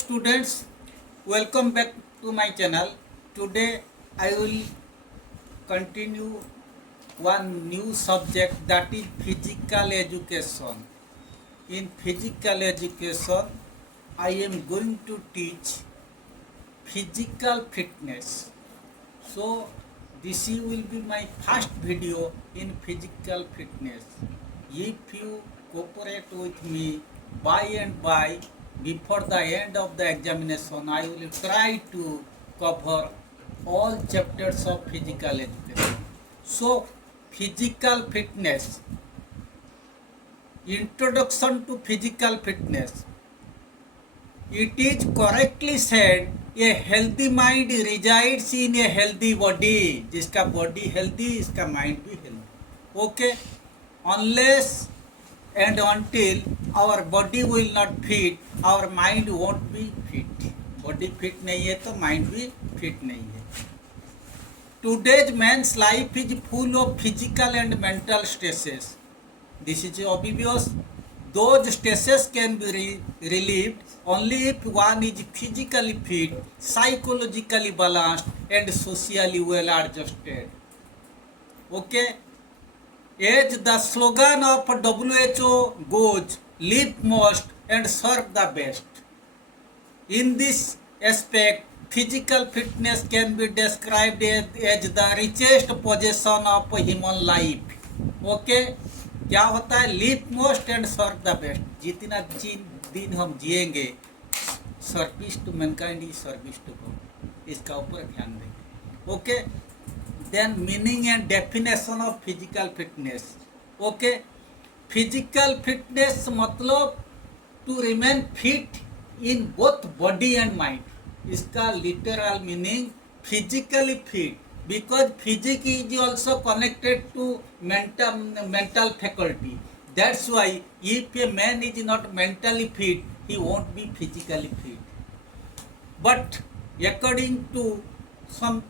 students, welcome back to my channel. Today I will continue one new subject, that is physical education. In physical education, I am going to teach physical fitness. So this will be my first video in physical fitness. If you cooperate with me by and by, before the end of the examination, I will try to cover all chapters of physical education. So, physical fitness, introduction to physical fitness. It is correctly said, a healthy mind resides in a healthy body. जिसका body healthy, इसका mind भी healthy. Okay, unless and until our body will not fit, our mind won't be fit. Body fit नहीं है तो mind भी fit नहीं है. Today's man's life is full of physical and mental stresses. This is obvious. Those stresses can be relieved only if one is physically fit, psychologically balanced, and socially well adjusted. Okay? As the slogan of WHO goes, live most and serve the best. In this aspect, physical fitness can be described as the richest possession of human life. Okay? क्या होता है? Live most and serve the best. जितना दिन हम जिएंगे, service to mankind is service to God, इसका ऊपर ध्यान देंगे. Okay, then meaning and definition of physical fitness. Okay, physical fitness मतलब to remain fit in both body and mind. इसका literal meaning physically fit, because physics is also connected to mental faculty. That's why if a man is not mentally fit, he won't be physically fit. But according to some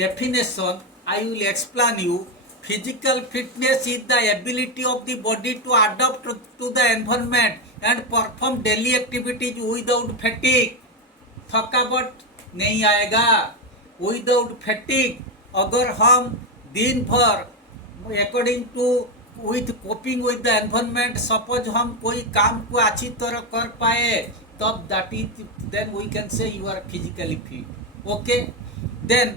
definition, I will explain you. Physical fitness is the ability of the body to adapt to the environment and perform daily activities without fatigue. थकावट नहीं आएगा. Without fatigue. अगर हम दिन भर according to with coping with the environment, suppose हम कोई काम को अच्छी तरह कर पाए, तब that is then we can say you are physically fit. Okay, then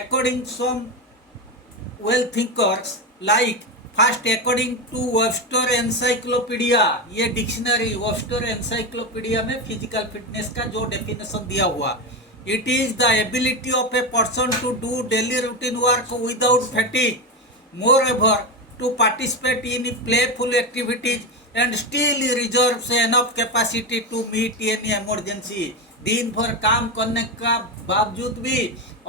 according some well thinkers like first according to Webster encyclopedia, ये डिक्शनरी वेबस्टर एनसाइक्लोपीडिया में फिजिकल फिटनेस का जो डेफिनेशन दिया हुआ, it is the ability of a person to do daily routine work without fatigue, moreover to participate in playful activities and still reserves enough capacity to meet any emergency. दिन भर काम करने का बावजूद भी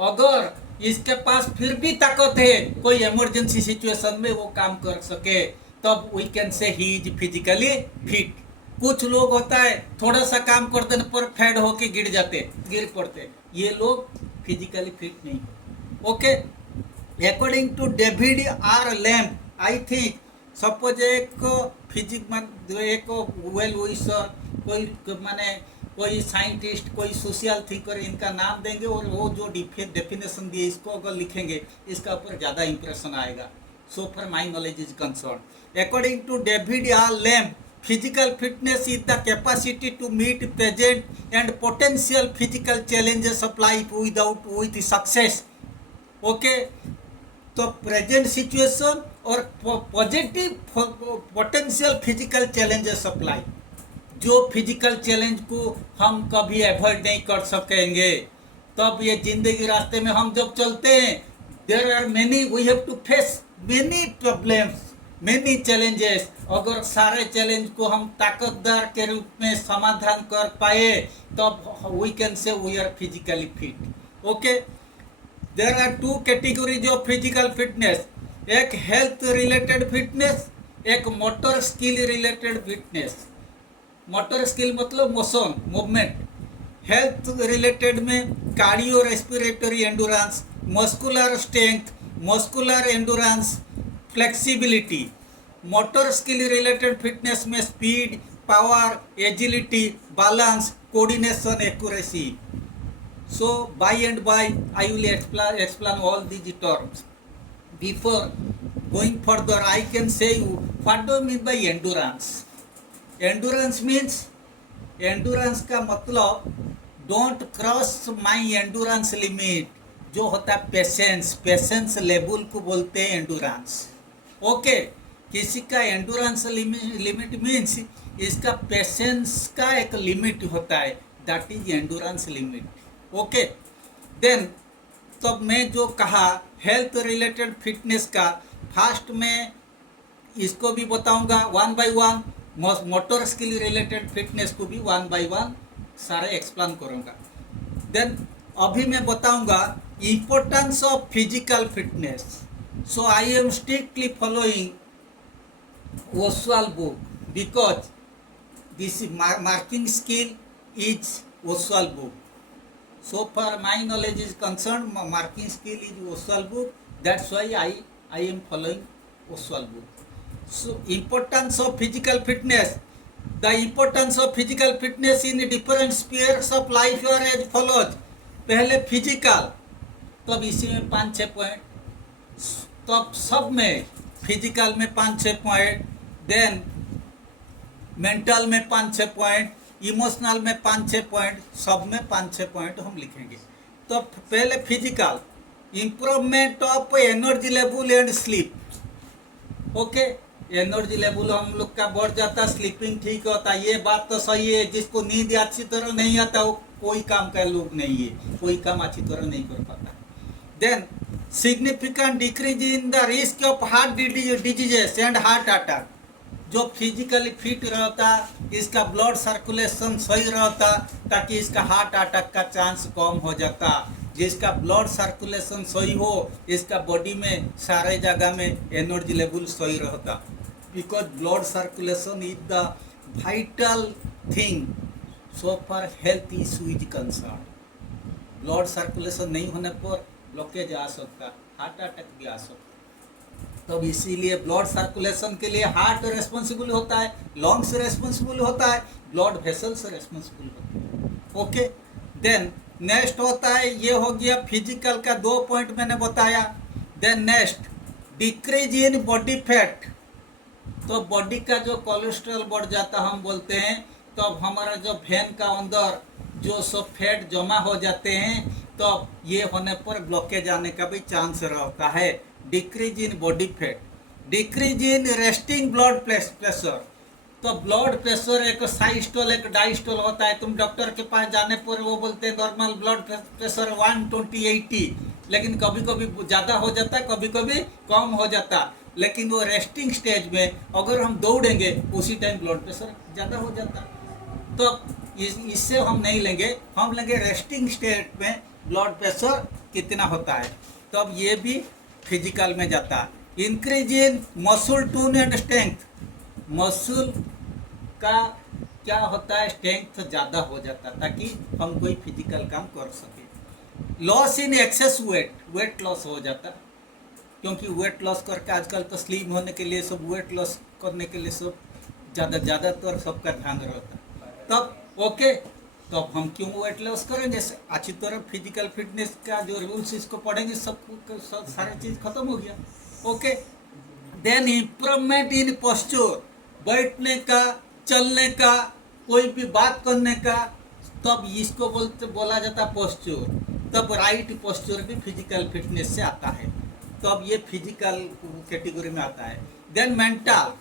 अगर इसके पास फिर भी ताकत है कोई इमरजेंसी सिचुएशन में वो काम कर सके, तब वी कैन से ही इज फिजिकली फिट. कुछ लोग होता है थोड़ा सा काम कर देने पर फैड होके गिर पड़ते, ये लोग फिजिकली फिट नहीं. Okay, according to David R Lamb, I think suppose एक एक वेल विशर, कोई माने कोई साइंटिस्ट, कोई सोशल थिंकर, इनका नाम देंगे और वो जो डेफिनेशन दिए इसको अगर लिखेंगे, इसका ऊपर ज़्यादा इंप्रेशन आएगा. So for my knowledge is concern, according to David R Lamb, physical fitness is the capacity to meet present and potential physical challenges of life with success. Okay, तो प्रेजेंट सिचुएशन और positive potential physical challenges of life, जो physical challenge को हम कभी avoid नहीं कर सकेंगे, तब ये जिंदगी रास्ते में हम जब चलते हैं, there are many, we have to face many problems, many challenges. अगर सारे चैलेंज को हम ताकतदार के रूप में समाधान कर पाए, तब we can say we are physically fit. Okay, there are two categories of physical fitness, एक हेल्थ रिलेटेड फिटनेस, एक motor skill related fitness. Motor skill मतलब मोशन, मूवमेंट. हेल्थ रिलेटेड में cardio respiratory endurance, muscular strength, muscular endurance, flexibility. Motor skill related fitness में speed, power, agility, balance, coordination, accuracy. So by and by I will explain all these terms. Before going further, I can say you what do I mean by endurance. Endurance means endurance का मतलब don't cross my एंडुरेंस limit, जो होता है patience, patience level को बोलते हैं एंडुरेंस. Okay, किसी का एंडुरेंस लिमिट मीन्स इसका पेशेंस का एक लिमिट होता है, that is endurance limit. Okay, then तब मैं जो कहा हेल्थ रिलेटेड फिटनेस का, फास्ट में इसको भी बताऊंगा one by one, motor skill related fitness को भी वन बाय वन सारे एक्सप्लेन करूंगा. देन अभी मैं बताऊंगा importance of physical fitness. So I am strictly following Oswal book because this marking skill is Oswal book. So far my knowledge is concerned, marking skill is Oswald book. That's why I am following Oswald book. So importance of physical fitness. The importance of physical fitness in different spheres of life are as follows. पहले physical, तब इसी में 5-6 point, तब सब में physical में 5-6 point, then mental में 5-6 point, emotional में 5-6 पॉइंट, सब में 5-6 पॉइंट हम लिखेंगे. तो पहले physical, improvement of energy level and sleep. Okay, energy level हम लोग का बढ़ जाता, स्लीपिंग ठीक होता. ये बात तो सही है, जिसको नींद अच्छी तरह नहीं आता वो कोई काम का लोग नहीं है, कोई काम अच्छी तरह नहीं कर पाता. Then significant decrease in the risk of heart diseases and heart attack. जो फिजिकली फिट रहता, इसका ब्लड सर्कुलेशन सही रहता, ताकि इसका हार्ट अटैक का चांस कम हो जाता. जिसका ब्लड सर्कुलेशन सही हो, इसका बॉडी में सारे जगह में एनर्जी लेवल सही रहता, because blood circulation is the vital thing so for health issue is concern. Blood circulation नहीं होने पर ब्लॉकेज आ सकता, हार्ट अटैक भी आ सकता. तब इसीलिए ब्लड सर्कुलेशन के लिए हार्ट रेस्पॉन्सिबल होता है, लंग्स रेस्पॉन्सिबल होता है, ब्लड वेसल्स रेस्पॉन्सिबल होता है. ओके, देन नेक्स्ट होता है, ये हो गया फिजिकल का 2 पॉइंट मैंने बताया. Then next decrease in body fat. तो बॉडी का जो कोलेस्ट्रॉल बढ़ जाता हम बोलते हैं, तो अब हमारा जो वेन का अंदर जो सब फैट जमा हो जाते हैं, तो ये होने पर ब्लॉकेज आने का भी चांस रहता है. Decrease in body fat, decrease in resting blood pressure. तो ब्लड प्रेशर एक साइस्टोल एक डाइस्टोल होता है. तुम डॉक्टर के पास जाने पर वो बोलते हैं नॉर्मल ब्लड प्रेशर 120/80, लेकिन कभी कभी ज़्यादा हो जाता है, कभी कभी कम हो जाता. लेकिन वो रेस्टिंग स्टेज में अगर हम दौड़ेंगे उसी टाइम ब्लड प्रेशर ज़्यादा हो जाता. तो इससे हम नहीं लेंगे, हम लेंगे रेस्टिंग स्टेट में ब्लड प्रेशर कितना होता है. तो अब ये भी फिजिकल में जाता. Increase in muscle tone and strength. Muscle का क्या होता है, स्ट्रेंथ ज़्यादा हो जाता, ताकि हम कोई फिजिकल काम कर सके. Loss in excess wait, weight loss हो जाता, क्योंकि वेट लॉस करके आजकल तो स्लिम होने के लिए सब, वेट लॉस करने के लिए सब ज़्यादातर सबका ध्यान रहता. तब ओके, तो अब हम क्यों वेट लॉस करेंगे, अच्छी तरह फिजिकल फिटनेस का जो रूल्स इसको पढ़ेंगे, सब सारी चीज़ खत्म हो गया. Okay, then improvement in posture, बैठने का, चलने का, कोई भी बात करने का, तब इसको बोला जाता पोस्चर. तब राइट पोस्चर भी फिजिकल फिटनेस से आता है, तब ये फिजिकल कैटेगरी में आता है. Then mental,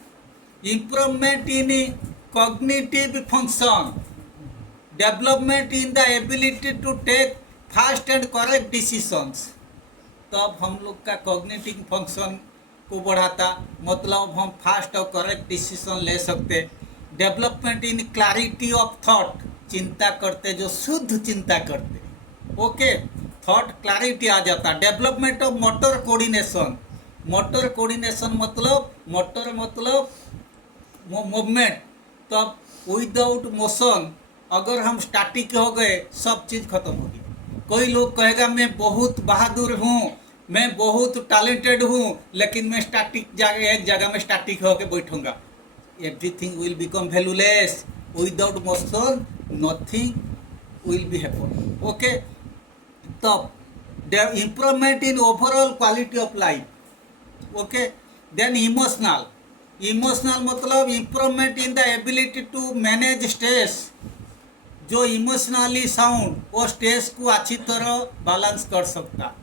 improvement in cognitive function, development in the ability to take fast and correct decisions. तब हम लोग का कॉग्निटिव फंक्शन को बढ़ाता, मतलब हम फास्ट और करेक्ट डिसीजन ले सकते. Development in clarity of thought, चिंता करते जो शुद्ध चिंता करते. ओके, थॉट क्लैरिटी आ जाता. Development of motor coordination, motor coordination मतलब मूवमेंट. तब विदाउट मोशन अगर हम स्टैटिक हो गए, सब चीज़ खत्म होगी. कोई लोग कहेगा मैं बहुत बहादुर हूँ, मैं बहुत टैलेंटेड हूँ, लेकिन मैं स्टैटिक एक जगह में स्टैटिक होकर बैठूंगा, everything will become valueless. Without motion nothing will be happen. Okay, so the improvement in overall quality of life. Okay, then emotional मतलब improvement in the ability to manage stress. जो emotionally sound वो stress को अच्छी तरह balance कर सकता.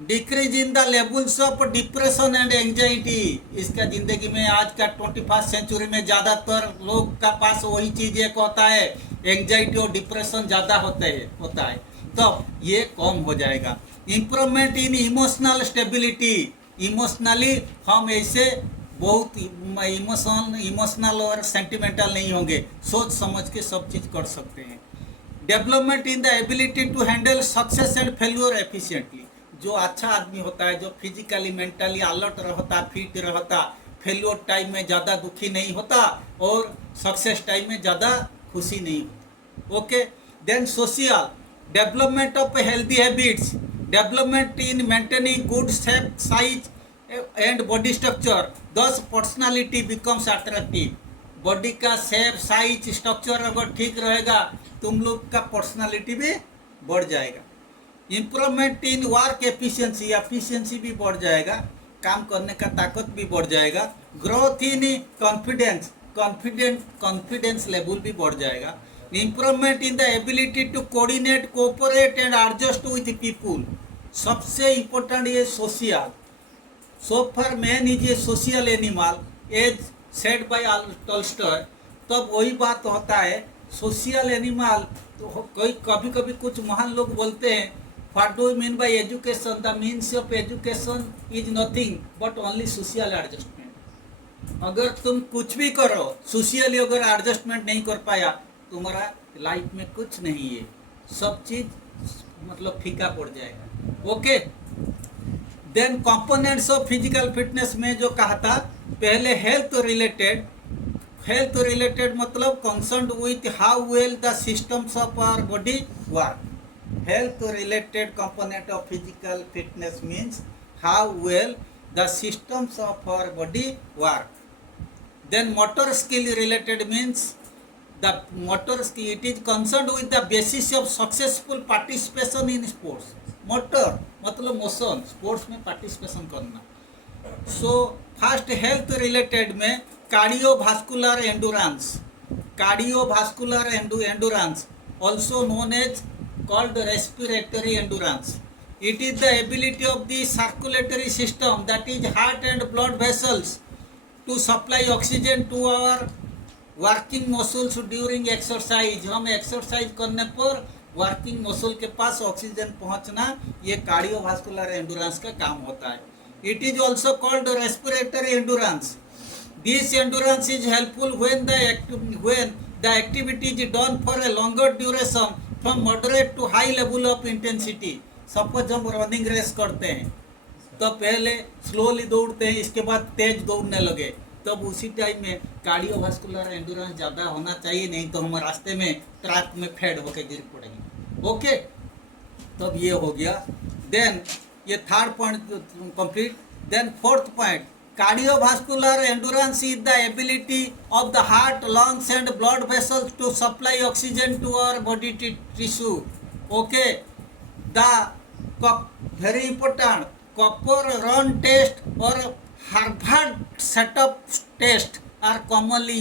Decrease in the levels of depression and anxiety. इसका ज़िंदगी में आज का 21st सेंचुरी में ज़्यादातर लोग का पास वही चीज़ एक होता है, एंजाइटी और डिप्रेशन ज़्यादा होता है, तो ये कम हो जाएगा. इम्प्रूवमेंट इन इमोशनल स्टेबिलिटी. इमोशनली हम ऐसे बहुत इमोशनल और सेंटिमेंटल नहीं होंगे, सोच समझ के सब चीज़ कर सकते हैं. Development in the ability to handle success and failure efficiently. जो अच्छा आदमी होता है, जो फिजिकली मेंटली अलर्ट रहता, फिट रहता, फेल्यूर टाइम में ज़्यादा दुखी नहीं होता और सक्सेस टाइम में ज़्यादा खुशी नहीं होती. Okay, then social development of healthy habits. Development in maintaining good shape, size and body structure. Thus personality becomes attractive. Body का शेप, साइज, स्ट्रक्चर अगर ठीक रहेगा तुम लोग का पर्सनालिटी भी बढ़ जाएगा. इम्प्रूवमेंट इन वर्क एफिशिएंसी भी बढ़ जाएगा, काम करने का ताकत भी बढ़ जाएगा. ग्रोथ इन कॉन्फिडेंस लेवल भी बढ़ जाएगा. Improvement in the ability to coordinate, cooperate and adjust with people. सबसे इम्पोर्टेंट ये social. So far man is a social animal as said by Tolstoy. तब वही बात होता है, सोशल एनिमल. तो कोई कभी कभी कुछ महान लोग बोलते हैं, what do you mean by education? The means of education is nothing but only social adjustment. अगर तुम कुछ भी करो, सोशली अगर एडजस्टमेंट नहीं कर पाया, तुम्हारा लाइफ में कुछ नहीं है, सब चीज मतलब फीका पड़ जाएगा. Okay, then components of physical fitness में जो कहा था पहले, हेल्थ रिलेटेड मतलब concern with how well the systems of our body work. Health related component of physical fitness means how well the systems of our body work. Then motor skill related means the motor skill, it is concerned with the basis of successful participation in sports. Motor मतलब motion, sports में participation करना. So first health related में cardiovascular एंडुरेंस also known as called respiratory endurance. It is the ability of the circulatory system, that is heart and blood vessels, to supply oxygen to our working muscles during exercise. हम exercise करने पर working muscle के पास oxygen पहुंचना, ये cardiovascular endurance का काम होता है. It is also called respiratory endurance. This endurance is helpful when the activity is done for a longer duration from moderate to high level of intensity. Suppose हम running race करते हैं तो पहले slowly दौड़ते हैं, इसके बाद तेज दौड़ने लगे, तब उसी टाइम में कार्डियोवास्कुलर एंडुरेंस ज़्यादा होना चाहिए, नहीं तो हम रास्ते में ट्रैक में फेड होकर गिर पड़ेंगे. ओके, तब ये हो गया. देन ये third point complete. Then fourth point, cardiovascular endurance is the ability of the heart, lungs and blood vessels to supply oxygen to our body tissue. Okay, the very important Cooper run test और Harvard setup test are commonly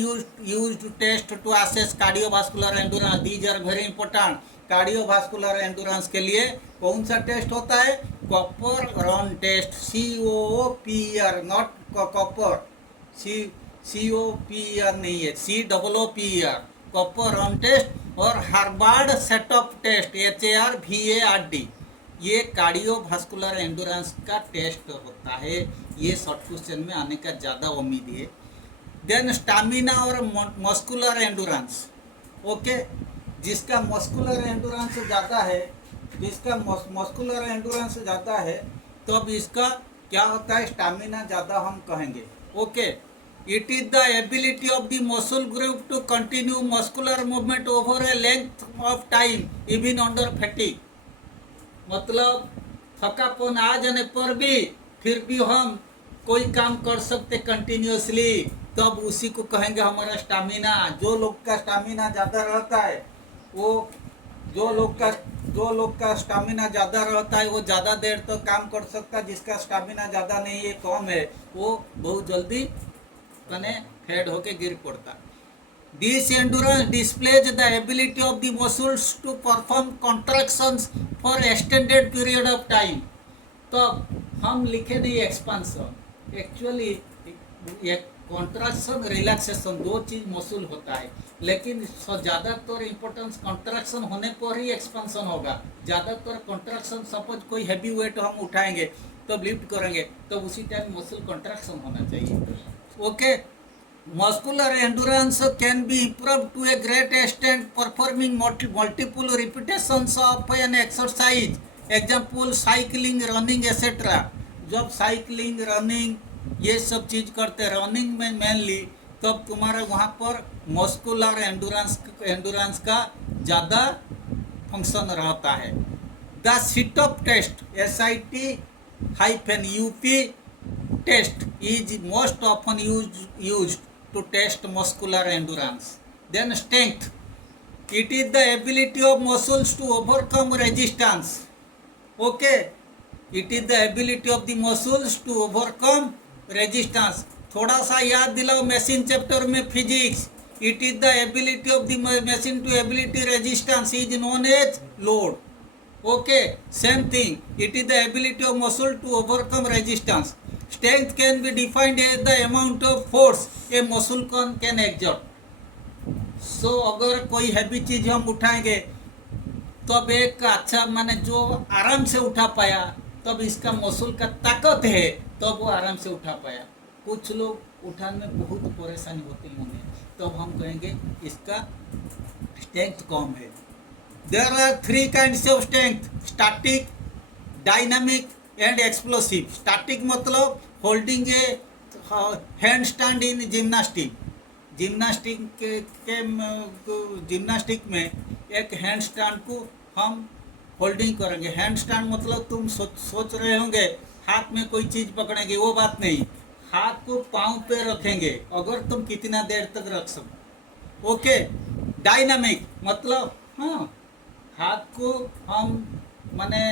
used to test to assess cardiovascular endurance. These are very important. Cardiovascular endurance के लिए कौन सा test होता है? Cooper run test, COOPR, not Cooper, COPR नहीं है, COOPR, Cooper run test और हार्वर्ड सेटअप टेस्ट, HARVARD. ये कार्डियोवास्कुलर एंडुरेंस का टेस्ट होता है. ये शॉर्ट क्वेश्चन में आने का ज़्यादा उम्मीद है. देन स्टामिना और मस्कुलर एंडुरेंस. ओके, जिसका मस्कुलर एंडुरेंस ज़्यादा है, तो अब इसका क्या होता है, स्टामिना ज़्यादा हम कहेंगे. Okay, it is the ability of the muscle group to continue muscular movement over a length of time even under fatigue. मतलब थकापन आ जाने पर भी फिर भी हम कोई काम कर सकते कंटिन्यूसली. तब उसी को कहेंगे हमारा स्टामिना। जो लोग का स्टामिना ज़्यादा रहता है वो जो लोग का स्टामिना ज़्यादा रहता है वो ज़्यादा देर तक काम कर सकता है। जिसका स्टामिना ज़्यादा नहीं है, कम है, वो बहुत जल्दी कने फेड होके गिर पड़ता। This endurance displays the ability of the muscles to perform contractions for extended period of time. तो हम लिखे नहीं एक्सपांसन, एक्चुअली एक कॉन्ट्रैक्शन रिलैक्सेशन दो चीज मसूल होता है, लेकिन ज़्यादातर इम्पोर्टेंस कॉन्ट्रैक्शन होने पर ही एक्सपेंशन होगा। ज़्यादातर कॉन्ट्रैक्शन, सपोज कोई हैवी वेट हम उठाएंगे तो लिफ्ट करेंगे तो उसी टाइम मसल कॉन्ट्रैक्शन होना चाहिए। Okay, muscular endurance can be improve to a great extent performing multiple repetitions of an exercise, example cycling, running etcetera. जब साइकिलिंग, रनिंग ये सब चीज़ करते, रनिंग में मेनली, तब तुम्हारे वहाँ पर मस्कुलर एंडुरेंस का ज़्यादा फंक्शन रहता है। The sit up test, SIT-UP test is most often used to test muscular endurance. Then strength, it is the ability of muscles to overcome resistance. Okay, it is the ability of the muscles to overcome resistance. थोड़ा सा याद दिलाओ machine chapter में physics. It is the ability of the machine to ability resistance is known as load. Okay, same thing, it is the ability of muscle to overcome resistance. Strength can be defined as the amount of force a muscle can exert. So अगर कोई heavy चीज हम उठाएंगे तब एक अच्छा माने जो आराम से उठा पाया, तब इसका मसल का ताकत है, तब वो आराम से उठा पाया। कुछ लोग उठाने में बहुत परेशानी होती है उन्हें, तब हम कहेंगे इसका स्ट्रेंथ कम है। There are 3 kinds of strength, static, dynamic and explosive. Static मतलब holding a hand stand in gymnastic. Gymnastic में एक हैंड स्टैंड को हम होल्डिंग करेंगे। हैंड स्टैंड मतलब तुम सोच रहे होंगे हाथ में कोई चीज़ पकड़ेंगे, वो बात नहीं। हाथ को पाँव पे रखेंगे, अगर तुम कितना देर तक रख सको। ओके, डायनामिक मतलब हाँ, हाथ को हम माने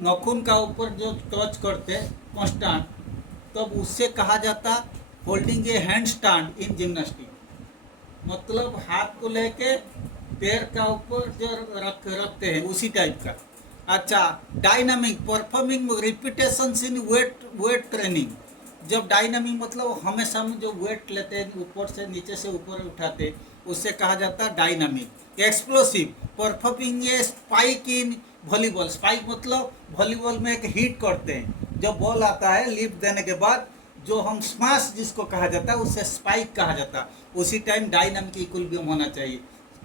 नाखून का ऊपर जो टच करते कांस्टेंट, तब उससे कहा जाता holding a hand stand in gymnastic. मतलब हाथ को लेके पैर का ऊपर जो रखते हैं उसी टाइप का। अच्छा, डायनामिक परफॉर्मिंग रिपीटेशंस इन वेट ट्रेनिंग। जब डायनामिक मतलब हमेशा हम जो वेट लेते हैं ऊपर से नीचे से ऊपर उठाते, उससे कहा जाता है dynamic. Explosive performing A spike in volleyball. Spike मतलब वॉलीबॉल में एक हिट करते हैं, जब बॉल आता है लिफ्ट देने के बाद जो हम स्मैश जिसको कहा जाता है उससे स्पाइक कहा जाता है। उसी टाइम डायनामिक इक्विलिब्रियम होना चाहिए।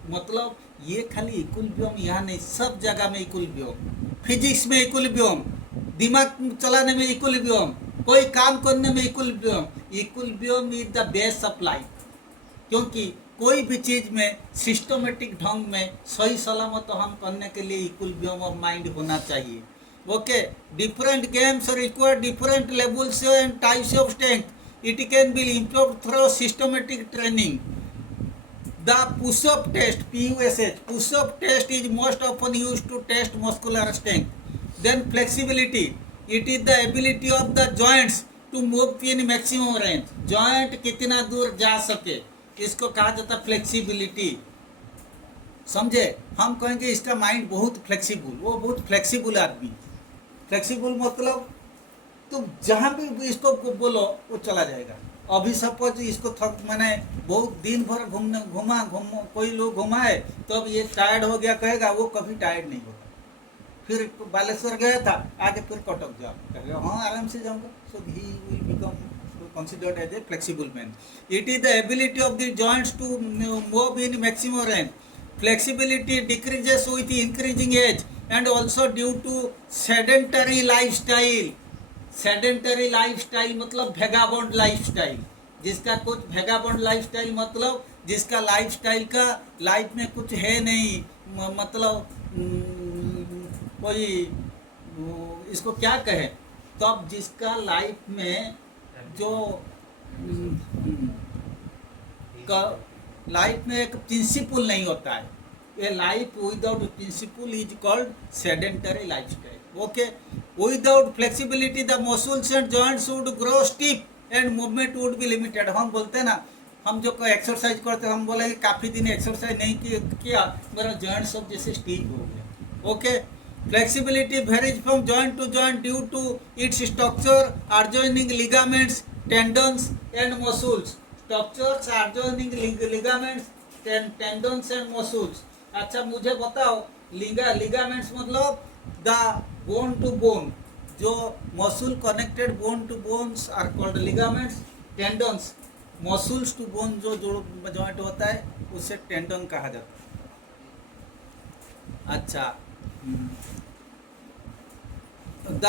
मतलब ये खाली इक्विलिब्रियम यहाँ नहीं, सब जगह में इक्विलिब्रियम। फिजिक्स में इक्विलिब्रियम, दिमाग चलाने में इक्विलिब्रियम, कोई काम करने में equilibrium. Equilibrium is the base supply, क्योंकि कोई भी चीज़ में सिस्टमेटिक ढंग में सही सलामत हम करने के लिए इक्विलिब्रियम ऑफ माइंड होना चाहिए। Okay, different games require different levels and types of strength. It can be improved through systematic training. The push-up test, PUSH, push-up test is most often used to test muscular strength. Then flexibility, it is the ability of the joints to move in maximum range. Joint कितना दूर जा सके, इसको कहा जाता है flexibility. समझे? हम कहेंगे इसका माइंड बहुत फ्लेक्सिबल, वो बहुत फ्लेक्सिबल आदमी। फ्लेक्सिबल मतलब तुम जहाँ भी इसको बोलो वो चला जाएगा। अभी सपोज इसको थक मैंने बहुत दिन भर घुमा कोई लोग घुमाए तो अब ये टायर्ड हो गया कहेगा, वो कभी टायर्ड नहीं होता। फिर बालेश्वर गया था, आगे फिर कटक जाओ, कहेगा हाँ आराम से जाऊँगा। So he will become considered as a flexible man. It is the ability of the joints to move in maximum range. Flexibility decreases with increasing age and also due to sedentary lifestyle. Sedentary lifestyle मतलब भेगाबॉन्ड lifestyle. जिसका कुछ भेगाबॉन्ड lifestyle मतलब जिसका lifestyle का life में कुछ है नहीं, मतलब कोई इसको क्या कहे, तब जिसका लाइफ में जो लाइफ में एक प्रिंसिपल नहीं होता है. A life without principle is called sedentary lifestyle. Okay. Without flexibility, the muscles and joints would grow stiff and movement would be limited. हम बोलते हैं ना, हम जो एक्सरसाइज करते हैं, हम बोले कि काफ़ी दिन एक्सरसाइज नहीं किया, मेरा जॉइंट सब जैसे स्टिफ हो गया. Okay. Flexibility varies from joint to joint due to its structure, adjoining ligaments, tendons and muscles. Structures, adjoining ligaments, tendons and muscles. अच्छा मुझे बताओ, लिगामेंट्स मतलब द बोन टू बोन, जो muscle connected bone to bones are called ligaments. Tendons, muscles to bone जो joint होता है उसे tendon कहा जाता है. अच्छा, the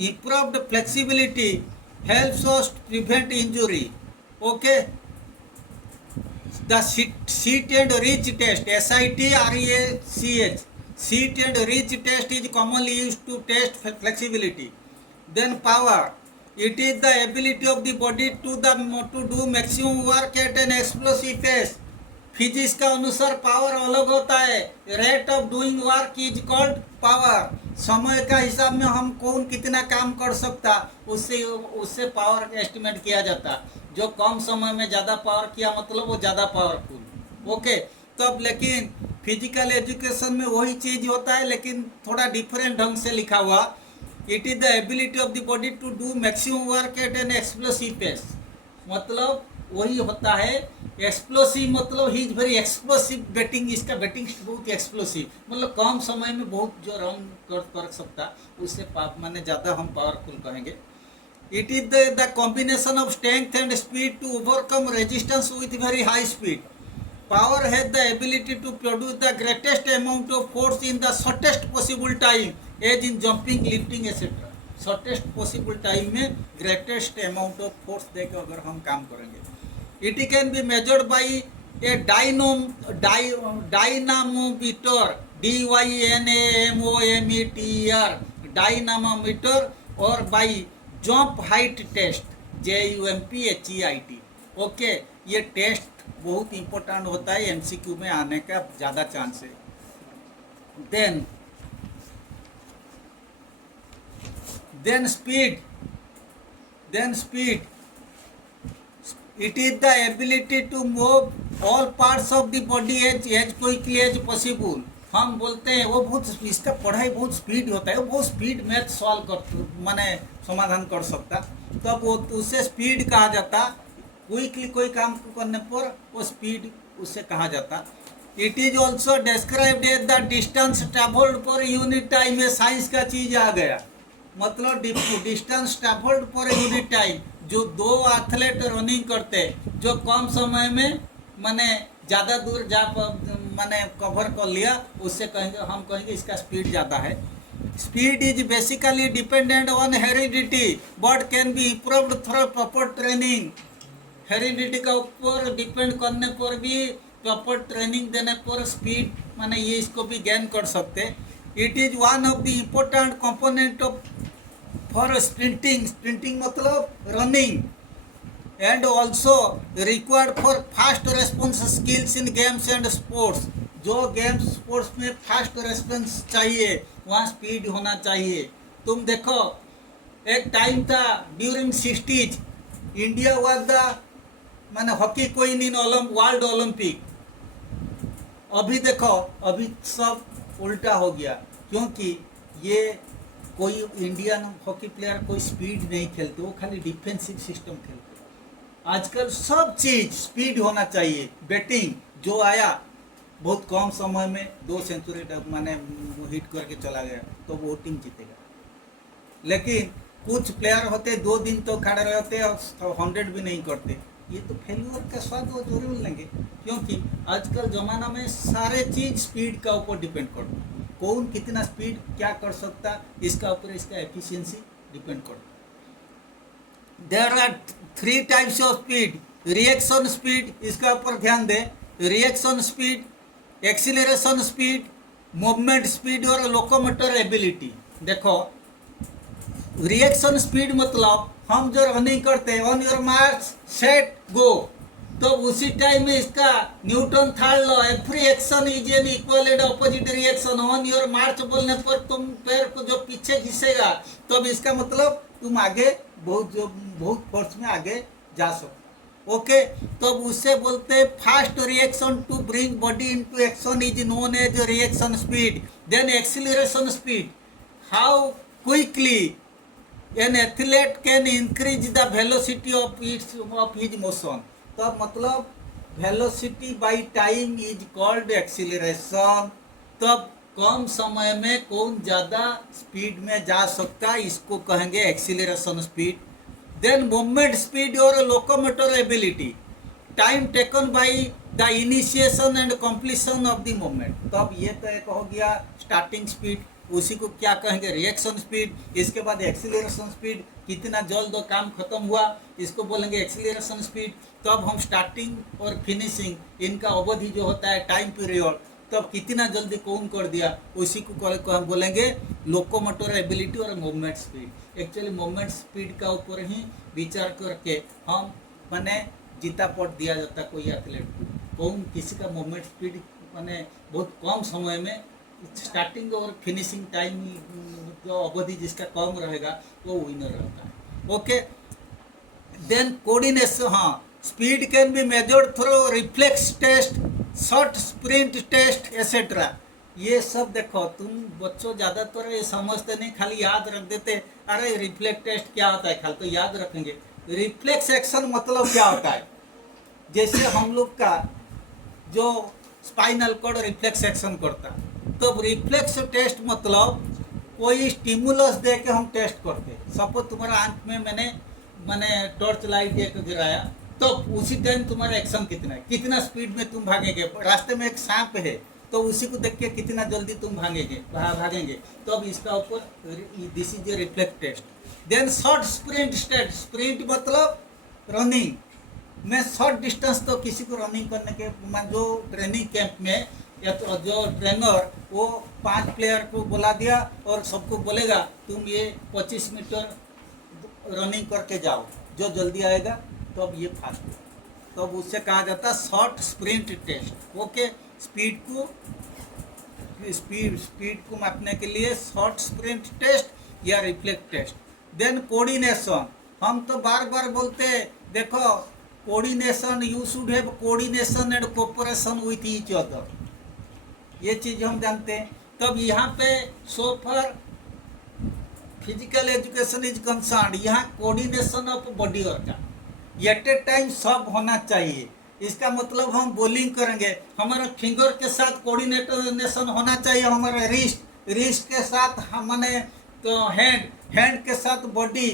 improved flexibility helps us prevent injury. Okay. The sit and reach test, SIT-REACH, sit and reach test is commonly used to test flexibility. Then power, it is the ability of the body to do maximum work at an explosive pace. Physics का अनुसार power अलग होता है. Rate of doing work is called power. समय का हिसाब में हम कौन कितना काम कर सकता, उससे पावर एस्टिमेट किया जाता. जो कम समय में ज़्यादा पावर किया मतलब वो ज़्यादा पावरफुल. ओके. तब लेकिन फिजिकल एजुकेशन में वही चीज़ होता है, लेकिन थोड़ा डिफरेंट ढंग से लिखा हुआ. It is the ability of the body to do maximum work at an explosive pace. मतलब वही होता है. एक्सप्लोसिव मतलब he is very explosive batting. इसका बेटिंग बहुत एक्सप्लोसिव, मतलब कम समय में बहुत जो रन कर सकता, उससे माने ज़्यादा हम पावरफुल कहेंगे. It is the combination of strength and speed to overcome resistance with very high speed. Power has the ability to produce the greatest amount of force in the shortest possible time, as in jumping, lifting, etc. Shortest possible time में greatest amount of force देकर अगर हम काम करेंगे. It can be measured by a dynamometer, dynamometer, dynamometer, or by jump height test, JUMPHEIT. Okay. ये test बहुत important होता है, MCQ में आने का ज़्यादा चांस है. Then speed, it is the ability to move all parts of the body as quickly as possible. हम बोलते हैं वो बहुत, इसका पढ़ाई बहुत स्पीड होता है, वो बहुत स्पीड मैथ सॉल्व कर माने समाधान कर सकता, तब वो उसे स्पीड कहा जाता. क्विकली कोई काम करने पर वो स्पीड उसे कहा जाता. It is also described as the distance travelled per unit time. में साइंस का चीज आ गया, मतलब distance travelled per unit time. जो दो एथलीट रनिंग करते, जो कम समय में माने ज़्यादा दूर माने कवर कर लिया, उससे कहेंगे, हम कहेंगे इसका स्पीड ज़्यादा है. Speed is basically dependent on heredity but can be improved through proper training. Heredity का ऊपर डिपेंड करने पर भी, प्रॉपर ट्रेनिंग देने पर स्पीड माने ये इसको भी गेन कर सकते. It is one of the important component of for sprinting. Sprinting मतलब running. And also required for fast response skills in games and sports. जो गेम्स स्पोर्ट्स में फास्ट रेस्पॉन्स चाहिए, वहाँ स्पीड होना चाहिए. तुम देखो, एक टाइम था during 60s, India was the main hockey queen in world Olympic. अभी देखो, अभी सब उल्टा हो गया, क्योंकि ये कोई इंडियन हॉकी प्लेयर कोई स्पीड नहीं खेलते, वो खाली डिफेंसिव सिस्टम खेलते. आजकल सब चीज स्पीड होना चाहिए. बैटिंग जो आया बहुत कम समय में 2 सेंचुरी माने हिट करके चला गया, तो वो टीम जीतेगा. लेकिन कुछ प्लेयर होते 2 दिन तो खड़े रहते और 100 भी नहीं करते. ये तो फेल्यूर का स्वाद वो जरूर लेंगे, क्योंकि आजकल ज़माना में सारे चीज़ स्पीड का ऊपर डिपेंड करता. कौन कितना स्पीड क्या कर सकता, इसका ऊपर इसका एफिशिएंसी डिपेंड करता. There are 3 types of speed. Reaction speed, इसका ऊपर ध्यान दें. Reaction speed, acceleration speed, movement speed और लोकोमोटर एबिलिटी. देखो, रिएक्शन स्पीड मतलब हम जो रनिंग करते हैं on your march set go, तो उसी टाइम में इसका Newton third law every action is an equal and opposite reaction. On your march बोलने पर तुम पैर को जो पीछे खींचेगा तो इसका मतलब तुम आगे बहुत फोर्स में आगे जा सको। ओके, तो उससे बोलते हैं fast reaction to bring body into action is known as reaction speed. Then acceleration speed, how quickly an athlete can increase the velocity of his motion. तो मतलब velocity by time is called acceleration. तब कम समय में कौन ज़्यादा speed में जा सकता है इसको कहेंगे acceleration speed. Then movement speed और locomotor ability, time taken by the initiation and completion of the movement. तब ये तो एक हो गया स्टार्टिंग स्पीड, उसी को क्या कहेंगे रिएक्शन स्पीड। इसके बाद एक्सीलरेशन स्पीड, कितना जल्द काम खत्म हुआ इसको बोलेंगे एक्सीलरेशन स्पीड। तब हम स्टार्टिंग और फिनिशिंग इनका अवधि जो होता है टाइम पीरियड, तब कितना जल्दी कौन कर दिया उसी को हम बोलेंगे लोकोमोटर एबिलिटी और movement speed. Actually movement speed का ऊपर ही विचार करके हम माने जीता पट दिया जाता कोई एथलीट को, कौन किसी का मूवमेंट स्पीड माने बहुत कम समय में स्टार्टिंग और फिनिशिंग टाइम जो अवधि जिसका कम रहेगा वो विनर रहता है। ओके, देन कोऑर्डिनेशन, हाँ, speed can be measured through reflex test, short sprint test etcetera. ये सब देखो तुम बच्चों ज़्यादातर ये समझते नहीं, खाली याद रख देते, अरे रिफ्लेक्स टेस्ट क्या होता है, खाली तो याद रखेंगे। रिफ्लेक्स एक्शन मतलब क्या होता है, जैसे हम लोग का जो स्पाइनल कॉर्ड रिफ्लेक्स एक्शन करता है, तो रिफ्लेक्स टेस्ट मतलब कोई स्टिमुलस दे के हम टेस्ट करते हैं। सपोज तुम्हारा आंख में मैंने टॉर्च लाइट दे के गिराया, तो उसी टाइम तुम्हारा एक्शन कितना है, कितना स्पीड में तुम भागेंगे। रास्ते में एक सांप है तो उसी को देख के कितना जल्दी तुम भागेंगे। तो अब इसका ऊपर this is a reflex test. Then short sprint test, sprint मतलब रनिंग में शॉर्ट डिस्टेंस, तो किसी को रनिंग करने के जो ट्रेनिंग कैंप में या तो जो ट्रेनर वो 5 प्लेयर को बुला दिया और सबको बोलेगा तुम ये 25 मीटर रनिंग करके जाओ, जो जल्दी आएगा तो अब ये फास्ट है, तो अब उससे कहा जाता है short sprint test. Okay, speed को मापने के लिए शॉर्ट स्प्रिंट टेस्ट या रिफ्लेक्स टेस्ट। देन कोऑर्डिनेशन, हम तो बार बार बोलते हैं देखो coordination, you should have coordination and cooperation with each other, ये चीज़ हम जानते हैं। तब यहाँ पे so for physical education is concern, यहाँ coordination of body work at a time सब होना चाहिए। इसका मतलब हम बॉलिंग करेंगे, हमारे फिंगर के साथ कोऑर्डिनेशन होना चाहिए, हमारे रिस्ट के साथ हमने तो हैंड के साथ बॉडी।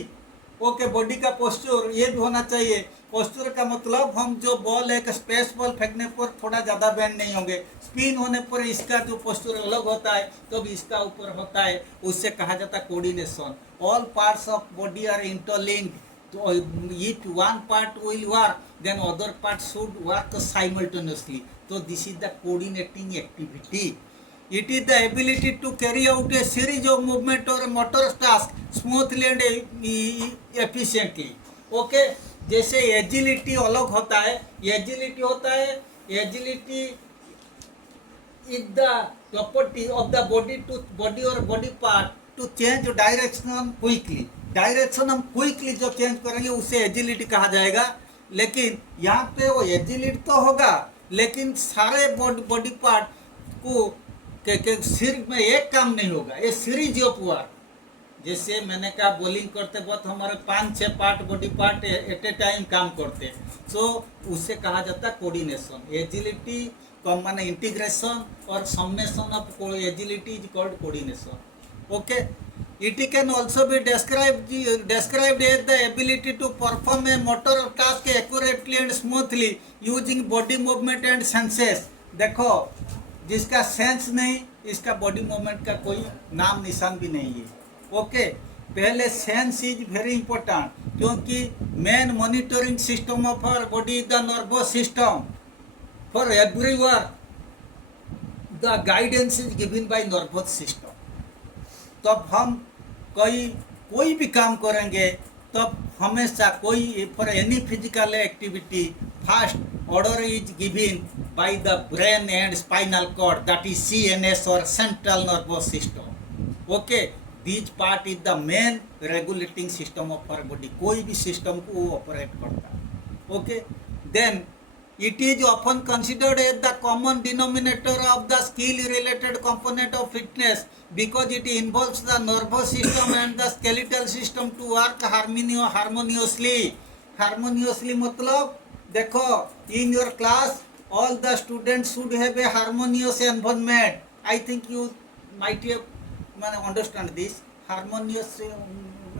ओके, बॉडी का पोस्चर ये भी होना चाहिए। पोस्चर का मतलब हम जो बॉल है स्पेस बॉल फेंकने पर थोड़ा ज़्यादा बैंड नहीं होंगे, स्पिन होने पर इसका जो पोस्चर अलग होता है तो भी इसका ऊपर होता है, उससे कहा जाता है coordination. All parts of body are interlinked, तो if one part will work then other part should work simultaneously, तो this is the coordinating activity. It is the ability to carry out a series of movement or motor tasks smoothly and efficiently. Okay, जैसे agility अलग होता है, agility होता है, agility is the property of the body और body part to change direction quickly. Direction हम quickly जो change करेंगे उसे एजिलिटी कहा जाएगा। लेकिन यहाँ पे वो एजिलिटी तो होगा लेकिन सारे बॉडी पार्ट को के सिर्फ में एक काम नहीं होगा, ये सीरीज ऑफ वर्क। जैसे मैंने कहा बॉलिंग करते वक्त हमारे 5-6 part body part at a time काम करते हैं, सो उससे कहा जाता है कोऑर्डिनेशन। एजिलिटी तो माने इंटीग्रेशन और सम्मेशन of agility is called coordination. Okay, it can also be described as the ability to perform a motor task accurately and smoothly using body movement and senses। देखो जिसका सेंस नहीं, इसका body movement का कोई नाम निशान भी नहीं है। ओके, पहले सेंस इज वेरी इंपॉर्टेंट, क्योंकि main monitoring system of our body is the nervous system. For every work the guidance is given by nervous system. तब हम कई कोई भी काम करेंगे तब हमेशा कोई for any physical activity first order is given by the brain and spinal cord, that is CNS और central nervous system. Okay, this part is the main regulating system of our body. कोई भी system को वो operate करता है। Okay, then it is often considered as the common denominator of the skill related component of fitness because it involves the nervous system and the skeletal system to work harmoniously। harmoniously मतलब देखो, in your class all the students should have a harmonious environment। I think you might have understand this। harmonious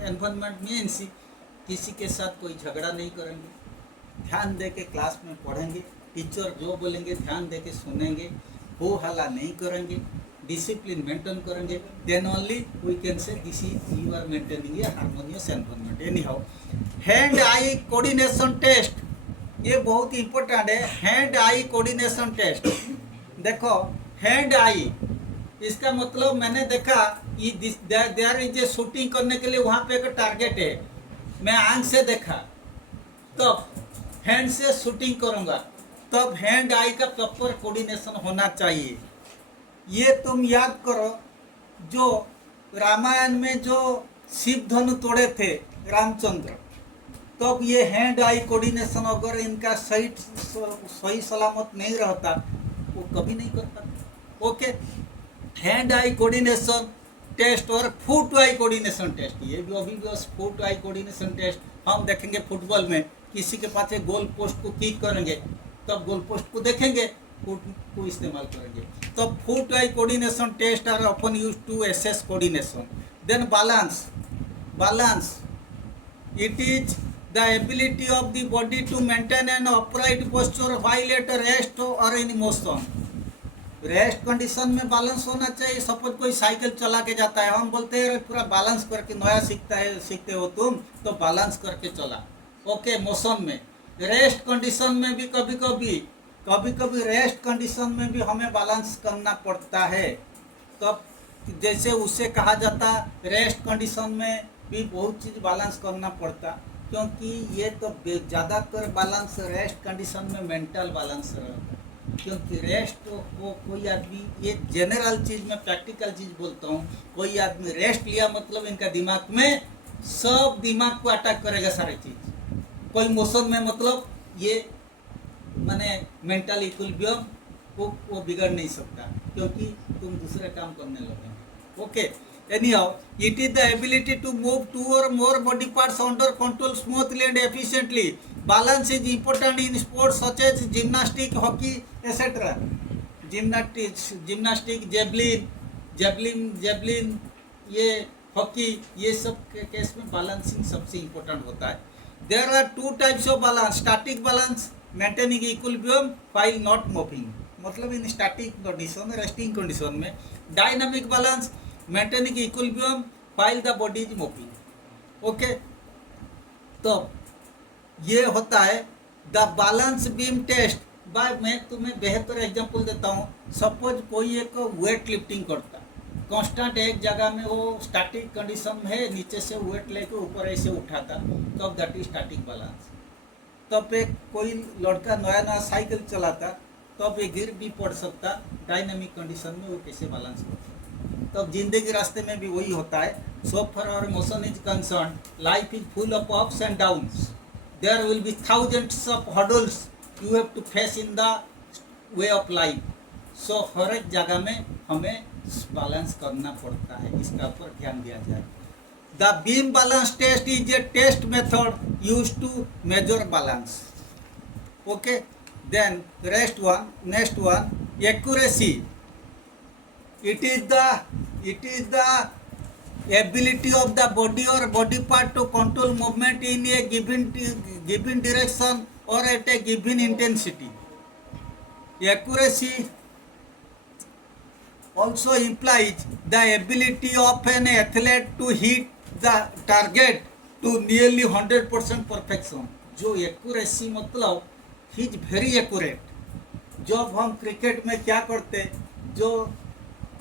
environment means किसी के साथ कोई झगड़ा नहीं करेंगे, ध्यान दे के क्लास में पढ़ेंगे, टीचर जो बोलेंगे ध्यान दे के सुनेंगे, हो हल्ला नहीं करेंगे, डिसिप्लिन मेंटेन करेंगे, then only we can say this is you are maintaining a harmonious environment. Anyhow, hand eye coordination test, ये बहुत इंपॉर्टेंट है। हैंड आई कोऑर्डिनेशन टेस्ट, देखो हैंड आई, इसका मतलब मैंने देखा देयर इज ए शूटिंग करने के लिए वहाँ पे एक टारगेट है, मैं आंख से देखा तब हैंड से शूटिंग करूंगा, तब हैंड आई का प्रॉपर कोऑर्डिनेशन होना चाहिए। ये तुम याद करो, जो रामायण में जो शिव धनु तोड़े थे रामचंद्र, तब ये हैंड आई कोऑर्डिनेशन अगर इनका सही सलामत नहीं रहता वो कभी नहीं कर पाता। Okay, hand eye coordination test और फुट आई कोऑर्डिनेशन टेस्ट, ये भी अभी भी फुट आई कोऑर्डिनेशन टेस्ट हम देखेंगे। फुटबॉल में किसी के पास गोल पोस्ट को किक करेंगे तब गोल पोस्ट को देखेंगे, फुट को इस्तेमाल करेंगे। तो foot eye coordination test are often used to assess coordination. Then balance, balance it is the ability of the body to maintain an upright posture while at rest और in motion. Rest condition में balance होना चाहिए। Suppose कोई cycle चला के जाता है, हम बोलते हैं पूरा बैलेंस करके, नया सीखते हो तुम तो बैलेंस करके चला। ओके, मोशन में, रेस्ट कंडीशन में भी कभी रेस्ट कंडीशन में भी हमें बैलेंस करना पड़ता है। तब जैसे उससे कहा जाता रेस्ट कंडीशन में भी बहुत चीज़ बैलेंस करना पड़ता, क्योंकि ये तो ज़्यादातर बैलेंस रेस्ट कंडीशन में मेंटल बैलेंस रहता है। क्योंकि रेस्ट को कोई आदमी, ये जनरल चीज़ में प्रैक्टिकल चीज़ बोलता हूँ, कोई आदमी रेस्ट लिया मतलब इनका दिमाग में सब दिमाग को अटैक करेगा सारी चीज़। कोई मोशन में मतलब ये माने मेंटल इक्विलिब्रियम वो बिगड़ नहीं सकता, क्योंकि तुम दूसरे काम करने लगेंगे। Okay, any how it is the ability to move two और more body parts under control smoothly and efficiently. Balance is important in sports such as gymnastic, hockey etcetera. Gymnastic, javelin, ये हॉकी, ये सब के case में balancing सबसे important होता है। There are two types of balance: static balance, maintaining equilibrium while not moving, मतलब in static condition, resting condition में। Dynamic balance, maintaining equilibrium while the body is moving। Okay, तो ये होता है द बैलेंस बीम टेस्ट। मैं तुम्हें बेहतर example देता हूँ। सपोज कोई एक वेट लिफ्टिंग करता, कांस्टेंट एक जगह में, वो स्टैटिक कंडीशन में है, नीचे से वेट लेके ऊपर ऐसे उठाता, तब दैट इज स्टैटिक बैलेंस। तब एक कोई लड़का नया साइकिल चलाता, तब ये गिर भी पड़ सकता, डायनामिक कंडीशन में वो कैसे बैलेंस करता। तब जिंदगी रास्ते में भी वही होता है। So for our motion is concern, life is full of ups and downs, there will be thousands of hurdles you have to face in the way of life. So हर एक जगह में हमें बैलेंस करना पड़ता है, इसका ऊपर ध्यान दिया जाए। The beam balance test is a test method used to measure balance. Okay, then next one accuracy. it is the ability of the body or body part to control movement in a given direction or at a given intensity. Accuracy also implies the ability of an athlete to hit the target to nearly 100% perfection. जो accuracy मतलब he is very accurate. जब हम cricket में क्या करते, जो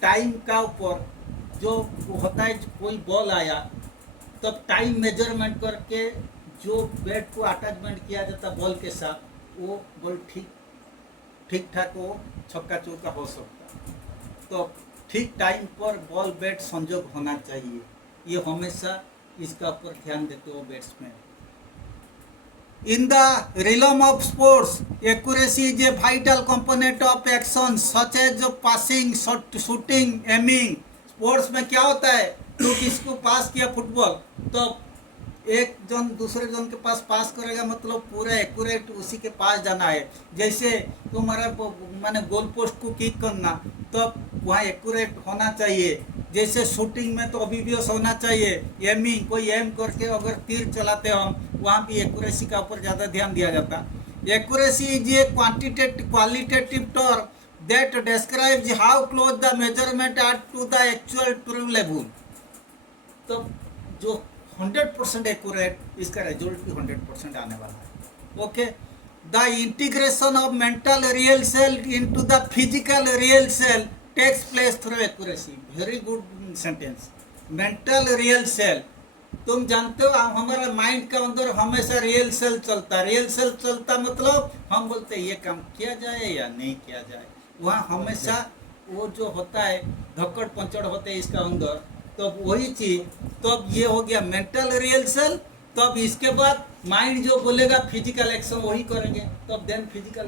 time का ऊपर जो होता है, कोई बॉल आया तब टाइम मेजरमेंट करके जो बैट को अटैचमेंट किया जाता बॉल के साथ, वो बॉल ठीक ठाक वो छक्का चौका हो सकता। तो ठीक टाइम पर बॉल बैट संजोग होना चाहिए, ये हमेशा इसका ऊपर ध्यान देते हो batsman. In the realm of sports, accuracy is a vital component of action such as passing, shooting, aiming. Sports में क्या होता है, तो किसको पास किया फुटबॉल, तो एक जन दूसरे जन के पास पास करेगा, मतलब पूरा एक्यूरेट उसी के पास जाना है। जैसे तुम्हारा माने गोल पोस्ट को किक करना, तो वहाँ एक्यूरेट होना चाहिए। जैसे शूटिंग में तो ऑब्वियस होना चाहिए, एमिंग, कोई एम करके अगर तीर चलाते हो हम, वहाँ भी एक्यूरेसी का ऊपर ज़्यादा ध्यान दिया जाता है। Accuracy is a qualitative term that describes how close the measurement are to the actual true level. तो जो 100% एक्यूरेट, इसका रिजल्ट भी 100% आने वाला है। Okay, the integration of mental rehearsal into the physical rehearsal takes place through accuracy. Very good sentence. Mental rehearsal, तुम जानते हो हमारा माइंड के अंदर हमेशा रियल सेल चलता। रियल सेल चलता मतलब हम बोलते हैं ये काम किया जाए या नहीं किया जाए, वहाँ हमेशा वो जो होता है धक्कड़ पंचड़ होते हैं इसका अंदर, तो वही चीज। तो ये हो गया मेंटल रियल सेल। तब इसके बाद माइंड जो बोलेगा फिजिकल एक्शन वही करेंगे, तब then physical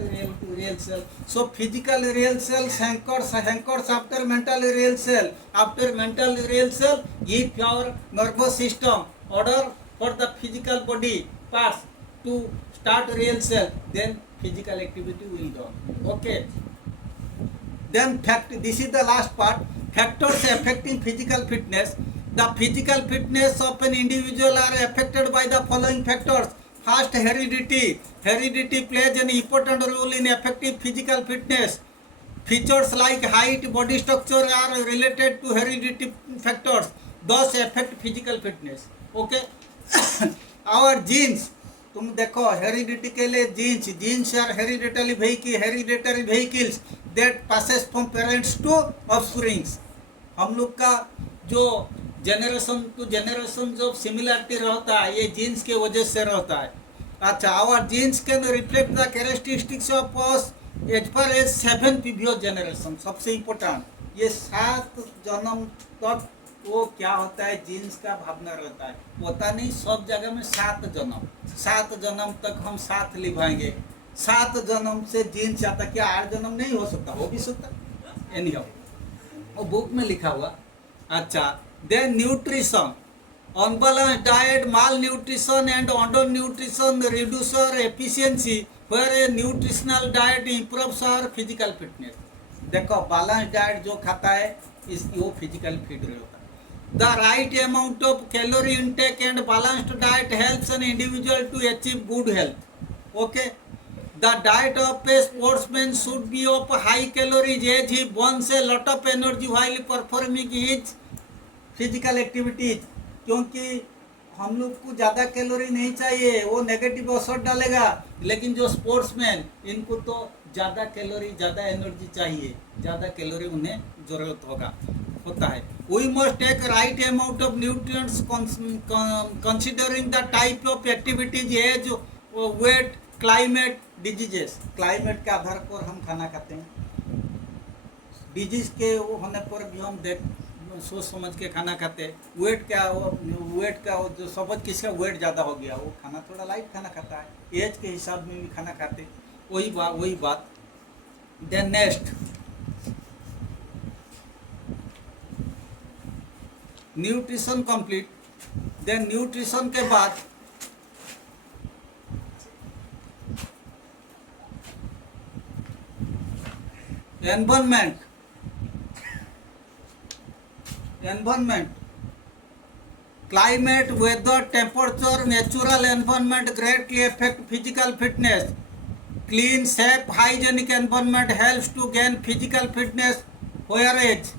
rehearsal. So physical rehearsals hankers after mental rehearsal. After mental rehearsal if your nervous system order for the physical body parts to start rehearsal, then physical activity will done. Okay, then this is the last part, factors affecting physical fitness. The physical fitness of an individual are affected by the following factors. First, heredity plays an important role in effective physical fitness. Features like height, body structure are related to heredity factors, thus affect physical fitness. Okay. Our genes, तुम देखो heredity के लिए genes are hereditary vehicles that passes from parents to offsprings. हम लोग का जो generation to generation जो similarity रहता है, ये जीन्स के वजह से रहता है। अच्छा, our genes can reflect the characteristics of us as far as 7 previous generation. सबसे इम्पोर्टेंट, ये 7 जन्म तक वो क्या होता है, जीन्स का भावना रहता है। पता नहीं सब जगह में 7 जन्म तक हम साथ निभाएंगे। 7 जन्म से जीन्स आता, क्या 8 जन्म नहीं हो सकता? हो भी सकता, एनीहाउ वो बुक में लिखा हुआ। अच्छा, then nutrition, unbalanced diet, malnutrition and undernutrition reduces efficiency, where a nutritional diet improves our physical fitness. देखो, बैलेंस डाइट जो खाता है वो फिजिकल फिट रहता है। The right amount of calorie intake and balanced diet helps an individual to achieve good health. Okay, the diet of a sportsman should be of high calories as he burns a lot of energy while performing his physical activities. क्योंकि हम लोग को ज़्यादा calorie नहीं चाहिए, वो negative असर डालेगा। लेकिन जो स्पोर्ट्समैन, इनको तो ज़्यादा कैलोरी, ज़्यादा एनर्जी चाहिए, ज़्यादा कैलोरी उन्हें ज़रूरत होता है। We must take right amount of nutrients considering the type of activities, age, weight, climate, diseases. Climate के आधार पर हम खाना खाते हैं, डिजीज के होने पर भी हम सोच समझ के खाना खाते हैं। वेट का जो समझ किसका वेट ज़्यादा हो गया, वो खाना थोड़ा लाइट खाना खाता है। एज के हिसाब में भी खाना खाते, वही बात। Then next, nutrition complete. Then nutrition के बाद environment. Climate, weather, temperature, natural environment greatly affect physical fitness. Clean, safe, hygienic environment helps to gain physical fitness, whereas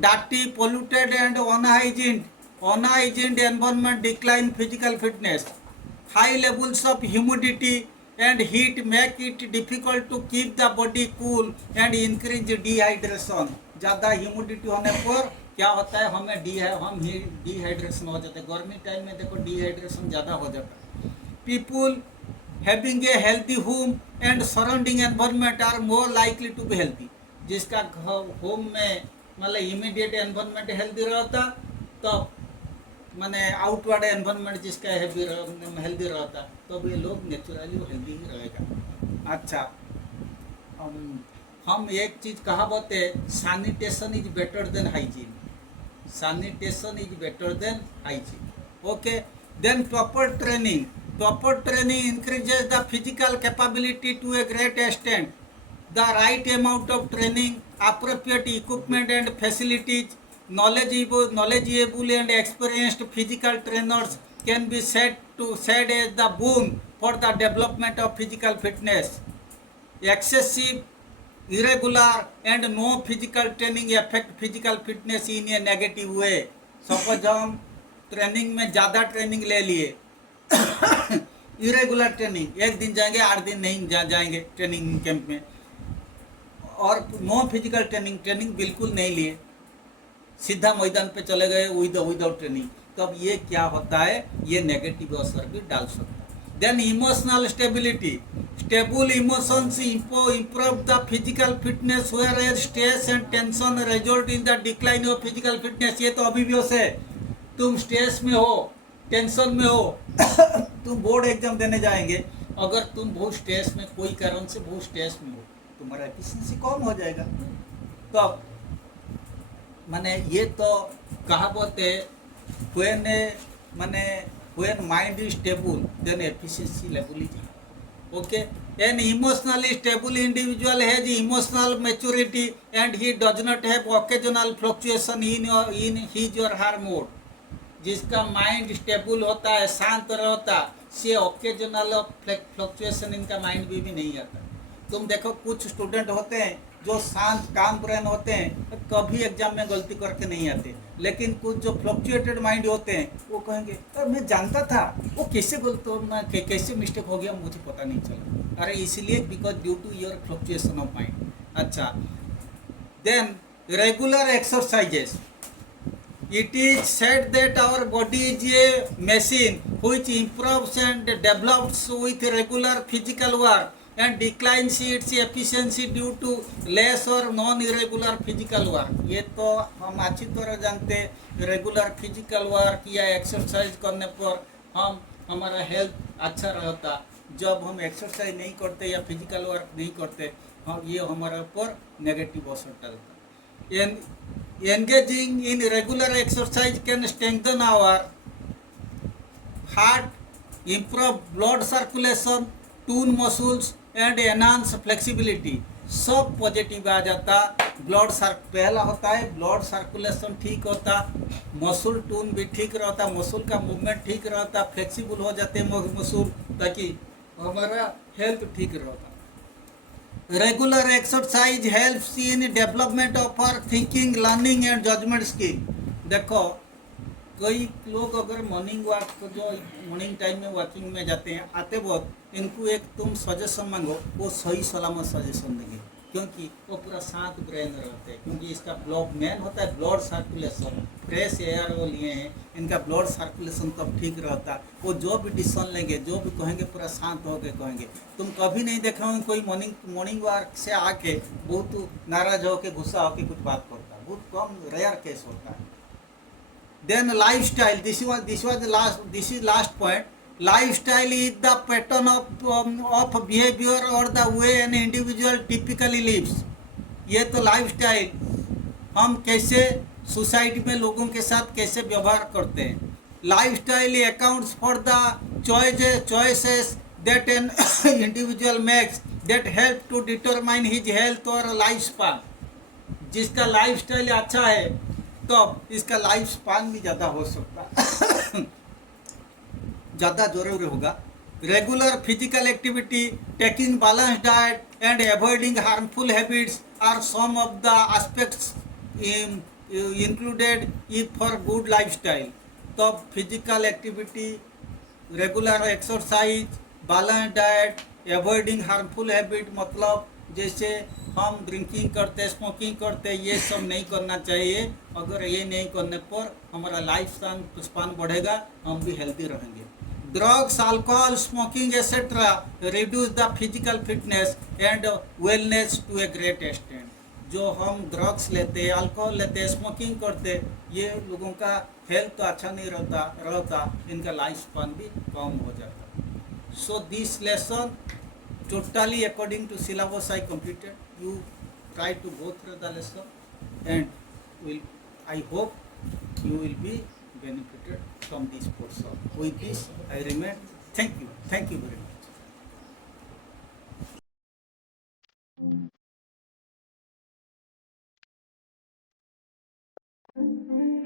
dirty, polluted and unhygiened environment decline physical fitness. High levels of humidity and heat make it difficult to keep the body cool and increase dehydration. ज़्यादा humidity होने पर क्या होता है, हमें dehydration हो जाता है। गर्मी टाइम में देखो डिहाइड्रेशन ज़्यादा हो जाता है। People having a healthy home and surrounding environment are more likely to be healthy. जिसका होम में मतलब इमीडिएट एनवायरनमेंट हेल्दी रहता, तो माने आउटवर्ड एनवायरनमेंट जिसका हेल्दी रहता, तो ये लोग नेचुरली हेल्दी ही रहेगा। अच्छा, हम एक चीज़ कहावत है, sanitation is better than hygiene. Sanitation is better than hygiene. Okay, then proper training. Proper training increases the physical capability to a great extent. The right amount of training, appropriate equipment and facilities, knowledgeable and experienced physical trainers can be said as the boon for the development of physical fitness. Excessive, irregular and no physical training affect physical fitness in a negative way. Suppose हम training में ज़्यादा training ले लिए, irregular training, एक दिन जाएंगे 8 दिन नहीं जाएंगे ट्रेनिंग कैंप में, और नो फिजिकल ट्रेनिंग बिल्कुल नहीं लिए, सीधा मैदान पे चले गए विदाउट ट्रेनिंग, तब ये क्या होता है, ये नेगेटिव असर भी डाल सकता है। Then emotional stability. Stable emotions improve the physical fitness, whereas stress and tension result in the decline of physical fitness। ये तो अभिव्यस है। तुम स्ट्रेस में हो, टेंशन में हो, तुम बोर्ड एग्जाम देने जाएंगे, अगर तुम बहुत स्ट्रेस में, कोई कारण से बहुत स्ट्रेस में हो, तुम्हारा एफिशिएंसी कम हो जाएगा। तो माने ये तो कहावत है, when mind is stable then efficiency level is high। Okay, an emotionally stable individual has emotional maturity and he does not have occasional fluctuation in his or her mood। जिसका माइंड स्टेबल होता है, शांत रहता, से occasional fluctuation इनका mind भी नहीं आता। तुम देखो कुछ स्टूडेंट होते हैं जो शांत काम ब्रेन होते हैं, कभी एग्जाम में गलती करके नहीं आते, लेकिन कुछ जो फ्लक्चुएटेड माइंड होते हैं वो कहेंगे अरे मैं जानता था, वो कैसे मिस्टेक हो गया मुझे पता नहीं चला। अरे इसलिए because due to your fluctuation of mind. अच्छा, then regular exercises. It is said that our body is a machine which improves and develops with regular physical work and declines its efficiency due to less or non-irregular physical work। ये तो हम अच्छी तरह जानते हैं, regular physical work या exercise करने पर हमारा हेल्थ अच्छा रहता। जब हम एक्सरसाइज नहीं करते या फिजिकल वर्क नहीं करते, ये हमारे ऊपर नेगेटिव असर डालता। Engaging in regular exercise can strengthen our heart, improve blood circulation, tune muscles and enhance flexibility। सब पॉजिटिव आ जाता। पहला होता है ब्लड सर्कुलेशन ठीक होता, मसल टून भी ठीक रहता, मसल का मूवमेंट ठीक रहता, फ्लेक्सिबल हो जाते मसल, ताकि हमारा हेल्थ ठीक रहता। Regular exercise helps in development of our thinking, learning and judgment skill। देखो कई लोग अगर मॉर्निंग वॉक, जो मॉर्निंग टाइम में वॉकिंग में जाते हैं, आते वक्त इनको एक तुम सजेशन मांगो, वो सही सलामत सजेशन देंगे, क्योंकि वो पूरा शांत ब्रेन रहते हैं, क्योंकि इसका मेन होता है ब्लड सर्कुलेशन। फ्रेश एयर वो लिए हैं, इनका ब्लड सर्कुलेशन तब ठीक रहता। वो जो भी डिसीजन लेंगे, जो भी कहेंगे, पूरा शांत होकर कहेंगे। तुम कभी नहीं देखा होंगे कोई मॉर्निंग वॉक से आके बहुत नाराज होकर, गुस्सा होकर कुछ बात करता है, बहुत कम, रेयर केस होता है। Then lifestyle. This is last point. Lifestyle is the pattern of behavior or the way an individual typically lives। ये तो लाइफस्टाइल, हम कैसे सोसाइटी में लोगों के साथ कैसे व्यवहार करते हैं। Lifestyle accounts for the choices that an individual makes that help to determine his health or life span। जिसका लाइफस्टाइल अच्छा है तो इसका लाइफ स्पान भी ज़्यादा हो सकता ज़्यादा जरूरी होगा। Regular physical activity, taking balance diet and avoiding harmful habits are some of the aspects included for good lifestyle. तो physical activity, regular exercise, balance diet, avoiding harmful habit, मतलब जैसे हम ड्रिंकिंग करते, स्मोकिंग करते, ये सब नहीं करना चाहिए। अगर ये नहीं करने पर हमारा लाइफ स्पान बढ़ेगा, हम भी हेल्दी रहेंगे। Drugs, alcohol, smoking etcetera reduce the physical fitness and wellness to a great extent. जो हम ड्रग्स लेते, अल्कोहल लेते, स्मोकिंग करते, ये लोगों का हेल्थ तो अच्छा नहीं रहता, इनका लाइफ स्पान भी कम हो जाता। So this lesson totally according to syllabus I completed. You try to go through the lesson and will, I hope you will be benefited from this portion. With this I remain. Thank you. Thank you very much.